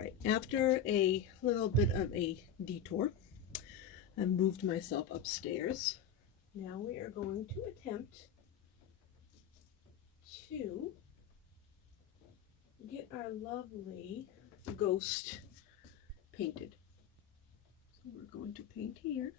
right, after a little bit of a detour, I moved myself upstairs. Now we are going to attempt to get our lovely ghost painted. So we're going to paint here.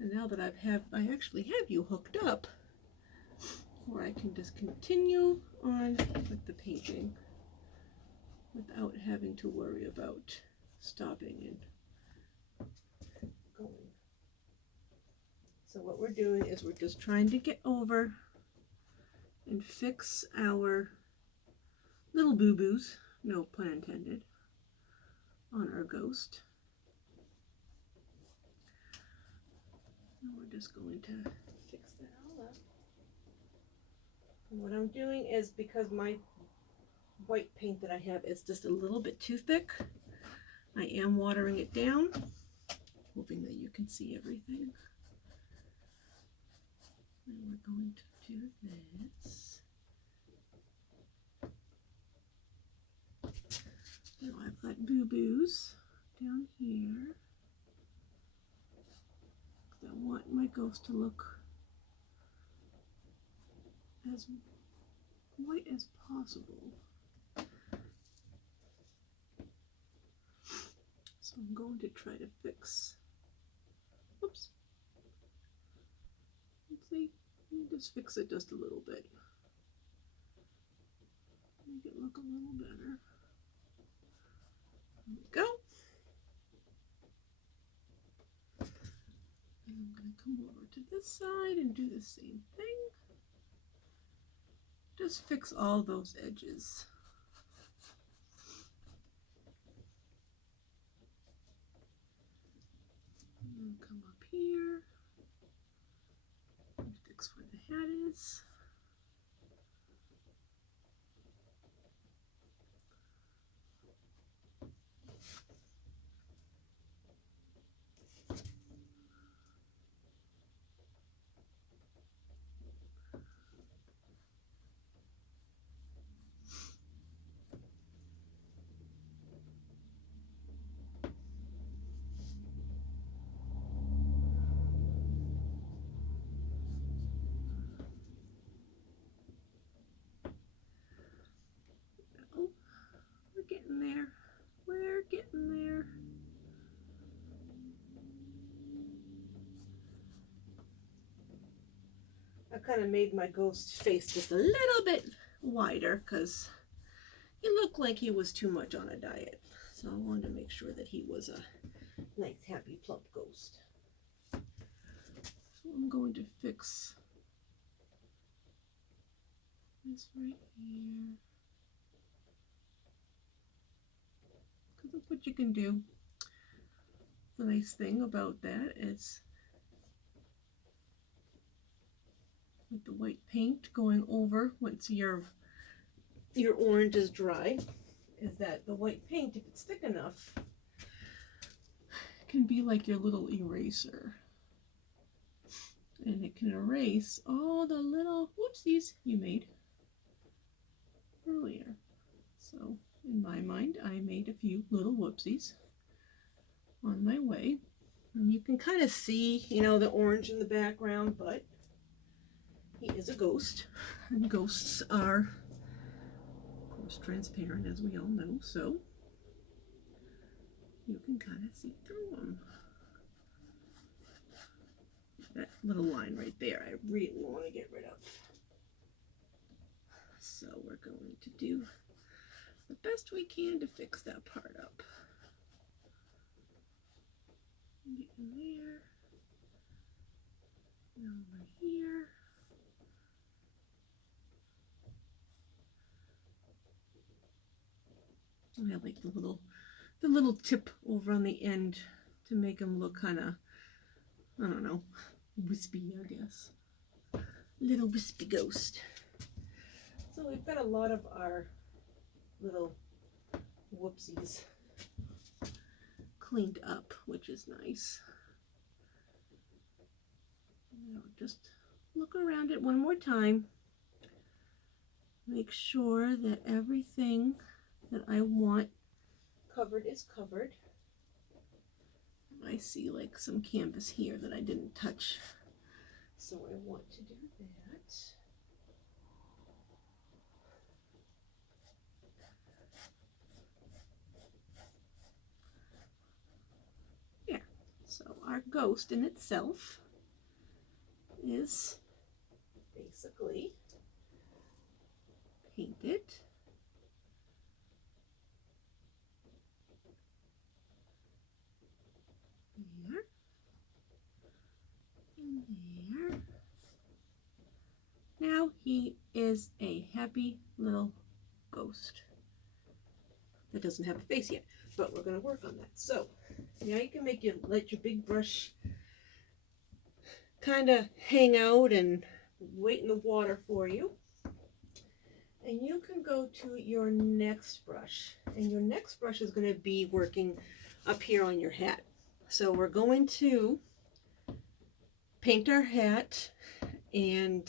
And now that I actually have you hooked up, where I can just continue on with the painting without having to worry about stopping and going. So what we're doing is we're just trying to get over and fix our little boo-boos, no pun intended, on our ghost. And we're just going to fix that all up. And what I'm doing is, because my white paint that I have is just a little bit too thick, I am watering it down, hoping that you can see everything. And we're going to do this. Now I've got boo-boos down here. I want my ghost to look as white as possible. So I'm going to try to fix, oops, let's see, just fix it just a little bit. Make it look a little better. There we go. And I'm going to come over to this side and do the same thing. Just fix all those edges. And then come up here and fix where the hat is. Getting there. We're getting there. I kind of made my ghost face just a little bit wider because he looked like he was too much on a diet. So I wanted to make sure that he was a nice, happy, plump ghost. So I'm going to fix this right here. Because that's what you can do. The nice thing about that is, with the white paint going over once your orange is dry, is that the white paint, if it's thick enough, can be like your little eraser. And it can erase all the little whoopsies you made earlier. So in my mind, I made a few little whoopsies on my way. And you can kind of see, you know, the orange in the background, but he is a ghost. And ghosts are, of course, transparent, as we all know, so you can kind of see through them. That little line right there, I really want to get rid of. So we're going to do the best we can to fix that part up. Get in there. And over here. I have like the little tip over on the end to make them look kind of, I don't know, wispy, I guess. Little wispy ghost. So we've got a lot of our little whoopsies cleaned up, which is nice. Now just look around it one more time. Make sure that everything that I want covered is covered. I see like some canvas here that I didn't touch, so I want to do that. Yeah, so our ghost in itself is basically painted. There. And there. Now he is a happy little ghost that doesn't have a face yet, but we're going to work on that. So now you can let your big brush kind of hang out and wait in the water for you. And you can go to your next brush, and your next brush is going to be working up here on your hat. So we're going to paint our hat, and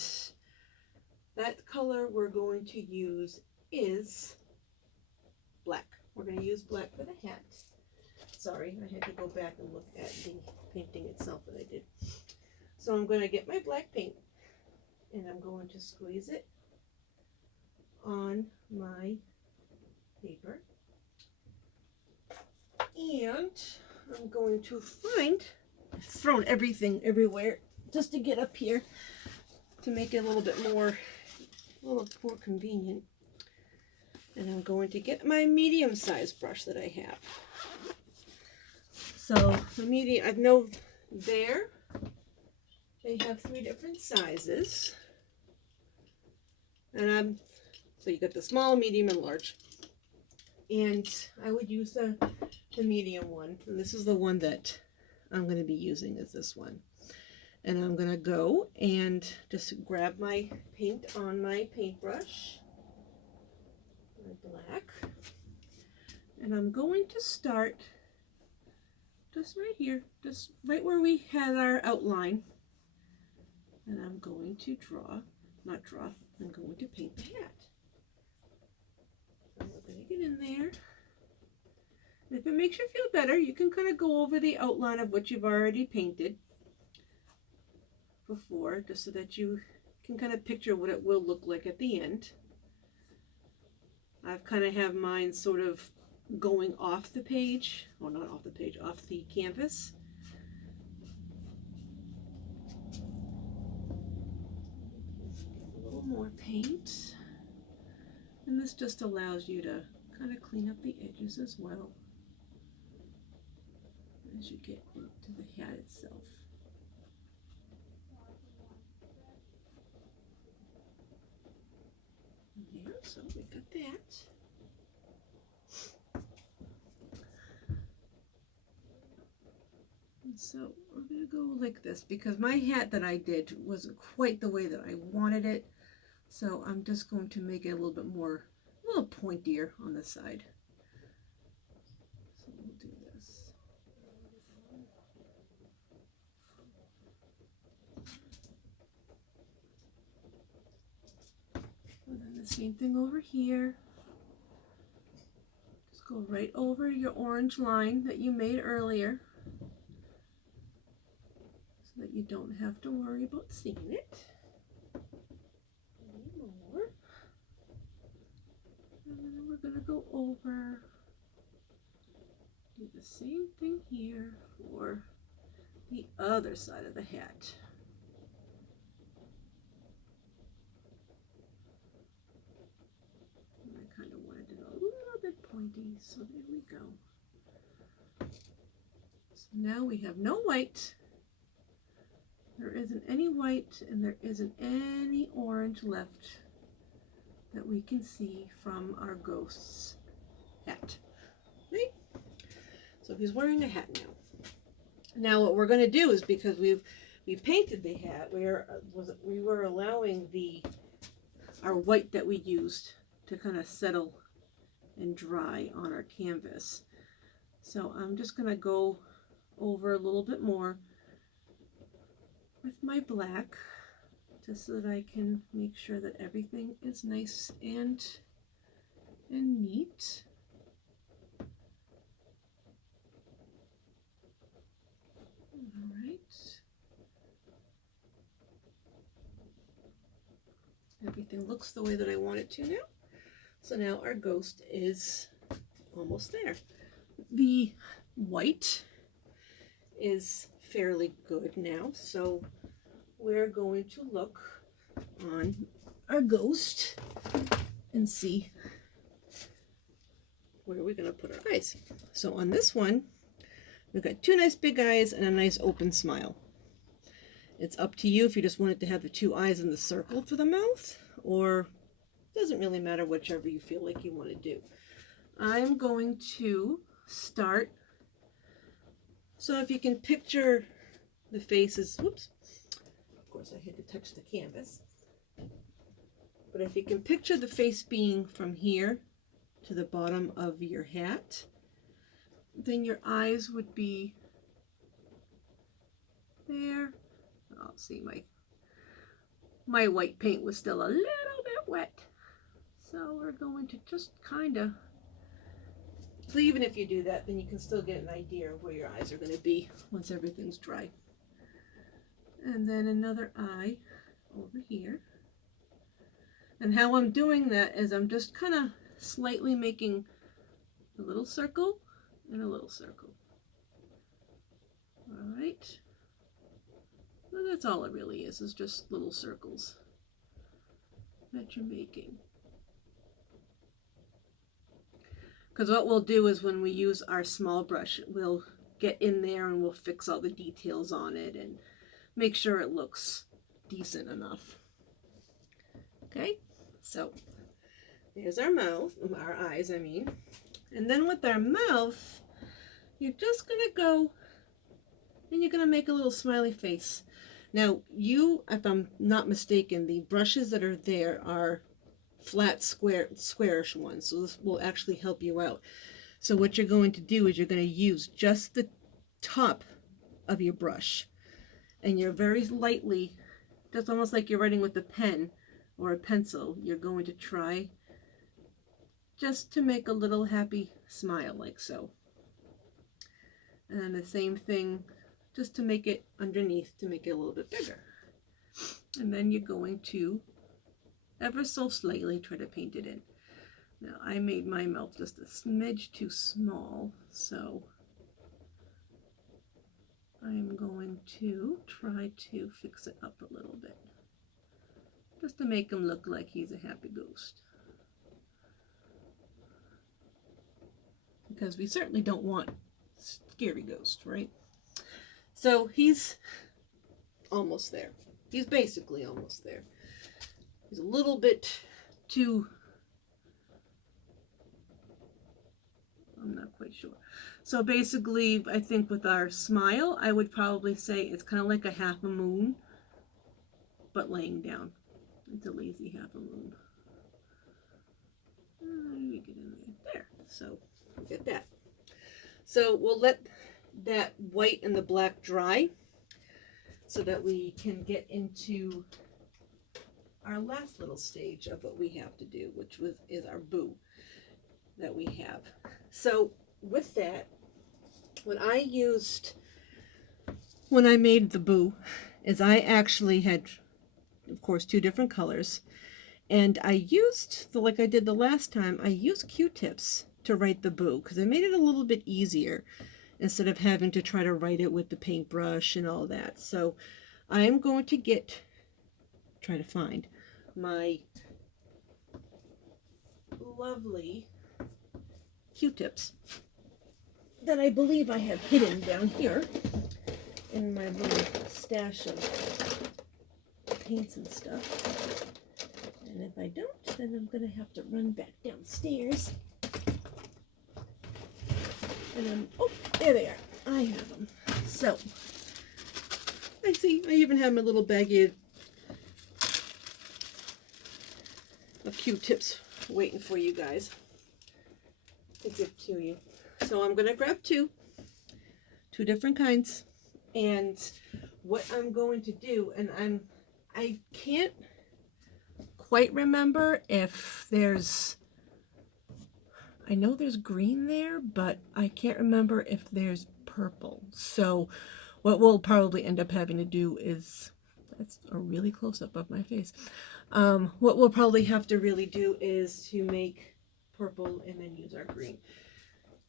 that color we're going to use is black. We're going to use black for the hat. Sorry, I had to go back and look at the painting itself that I did. So I'm going to get my black paint, and I'm going to squeeze it on my paper. And I'm going to I've thrown everything everywhere just to get up here to make it a little bit more convenient. And I'm going to get my medium-sized brush that I have. So the medium, I know there they have 3 different sizes. And so you got the small, medium, and large. And I would use the medium one. And this is the one that I'm going to be using, is this one. And I'm going to go and just grab my paint on my paintbrush, my black. And I'm going to start just right here, just right where we had our outline. And I'm going to I'm going to paint the hat. So we're going to get in there. And if it makes you feel better, you can kind of go over the outline of what you've already painted before, just so that you can kind of picture what it will look like at the end. I've kind of have mine sort of going off the page, or not off the page, off the canvas. A little more paint. And this just allows you to kind of clean up the edges as well as you get into the hat itself. There, so we got that. And so we're going to go like this, because my hat that I did wasn't quite the way that I wanted it. So I'm just going to make it a little bit more, a little pointier on the side. So we'll do this. And then the same thing over here. Just go right over your orange line that you made earlier, so that you don't have to worry about seeing it anymore. And then we're going to go over, do the same thing here for the other side of the hat. And I kind of wanted it a little bit pointy, so there we go. So now we have no white. There isn't any white, and there isn't any orange left that we can see from our ghost's hat. Right? So he's wearing a hat now. Now what we're going to do is, because we painted the hat, we were allowing our white that we used to kind of settle and dry on our canvas. So I'm just going to go over a little bit more with my black, just so that I can make sure that everything is nice and neat. Everything looks the way that I want it to now. So now our ghost is almost there. The white is fairly good now, so we're going to look on our ghost and see where we're going to put our eyes. So on this one, we've got two nice big eyes and a nice open smile. It's up to you if you just wanted to have the two eyes in the circle for the mouth, or it doesn't really matter, whichever you feel like you want to do. I'm going to start. So if you can picture the faces, whoops, of course I had to touch the canvas. But if you can picture the face being from here to the bottom of your hat, then your eyes would be there. Oh, see, my white paint was still a little bit wet. So we're going to just kind of, so even if you do that, then you can still get an idea of where your eyes are going to be once everything's dry. And then another eye over here. And how I'm doing that is I'm just kind of slightly making a little circle and a little circle. All right. Well, that's all it really is just little circles that you're making. Because what we'll do is when we use our small brush, we'll get in there and we'll fix all the details on it and make sure it looks decent enough. Okay, so there's our mouth, our eyes, I mean. And then with our mouth, you're just going to go and you're going to make a little smiley face. Now, if I'm not mistaken, the brushes that are there are flat, squarish ones. So this will actually help you out. So what you're going to do is you're going to use just the top of your brush. And you're very lightly, just almost like you're writing with a pen or a pencil, you're going to try just to make a little happy smile like so. And the same thing, just to make it underneath, to make it a little bit bigger. And then you're going to ever so slightly try to paint it in. Now I made my mouth just a smidge too small, so I'm going to try to fix it up a little bit, just to make him look like he's a happy ghost. Because we certainly don't want scary ghost, right? So he's almost there. He's basically almost there. He's a little bit too, I'm not quite sure. So basically, I think with our smile, I would probably say it's kind of like a half a moon, but laying down. It's a lazy half a moon. We get in there. So get that. So we'll let that white and the black dry so that we can get into our last little stage of what we have to do, which is our boo that we have. So with that, what I used when I made the boo is I actually had, of course, two different colors, and I used, like I did the last time, I used Q-tips to write the boo because it made it a little bit easier instead of having to try to write it with the paintbrush and all that. So I'm going to try to find my lovely Q-tips that I believe I have hidden down here in my little stash of paints and stuff. And if I don't, then I'm going to have to run back downstairs. And oh, there they are. I have them. So, I see, I even have my little baggie of Q-tips waiting for you guys to give to you. So I'm going to grab two different kinds. And what I'm going to do, and I can't quite remember if there's, I know there's green there, but I can't remember if there's purple. So what we'll probably end up having to do is That's a really close up of my face. What we'll probably have to really do is to make purple and then use our green.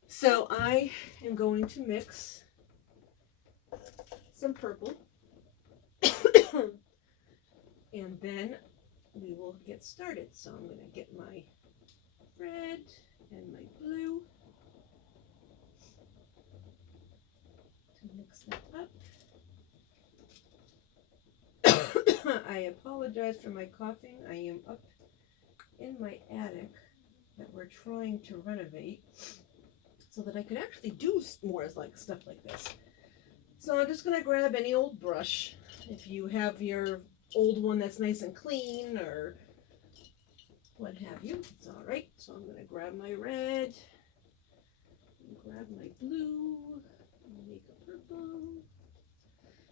So I am going to mix some purple and then we will get started. So I'm going to get my red and my blue to mix that up. I apologize for my coughing. I am up in my attic that we're trying to renovate so that I could actually do more like stuff like this. So I'm just going to grab any old brush. If you have your old one that's nice and clean or what have you, it's all right. So I'm going to grab my red, and grab my blue, and make a purple.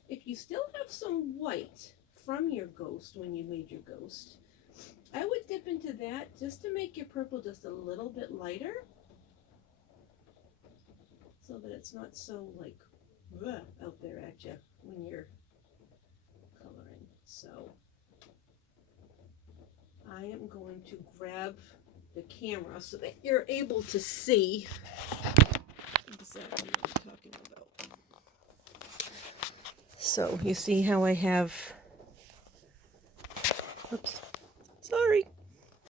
If you still have some white from your ghost when you made your ghost, I would dip into that just to make your purple just a little bit lighter so that it's not so like out there at you when you're coloring. So I am going to grab the camera so that you're able to see exactly what I'm talking about. So you see how I have